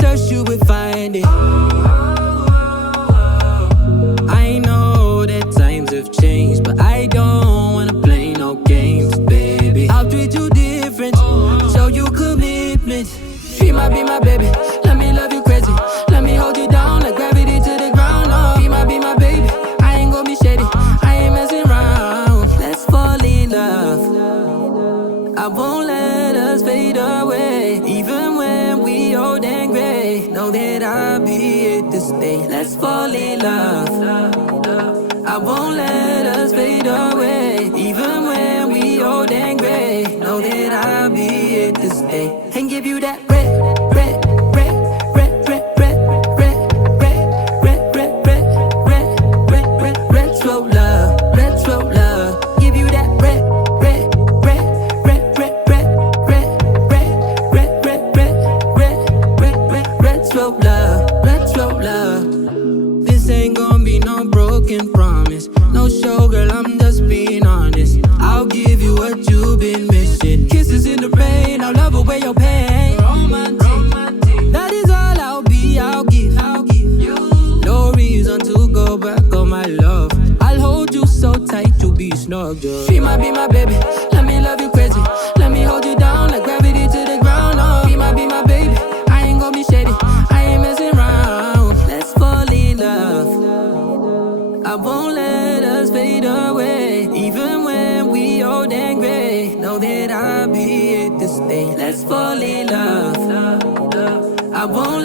search, you will find it. I know that times have changed, but I don't wanna play no games, baby. I'll treat you different, show you commitment. She might be my baby, let me love you crazy. Let me hold you down like gravity to the ground. Oh, be my baby, I ain't gonna be shady, I ain't messing around. Let's fall in love, I won't let us fade away. Even when we old and gray, know that I'll be here to stay. Let's fall in love, I won't let us fade away. Even when we old and gray, know that I'll be here to stay. And give you that red, red, red, red, red, red, red, red, red, red, red, red, red, red, retro love, retro love. Give you that red, red, red, red, red, red, red, red, red, red, red, red, red, red, retro love, retro love. This ain't gonna be no broken promise, no show, girl, I'm just being honest. I'll give you what you've been missing. Kisses in the rain, I'll love away your pain. Romantic, that is all I'll be, I'll give you. No reason to go back on my love. I'll hold you so tight, you'll be snug, girl. She might be my baby, let me love you crazy. Let me hold you down like gravity to the ground. Oh, be my baby, I ain't gonna be shady, I ain't messing around. Let's fall in love, I won't let us fade away. Even when we old and gray, know that I'll be here to stay. Let's fall in love, I won't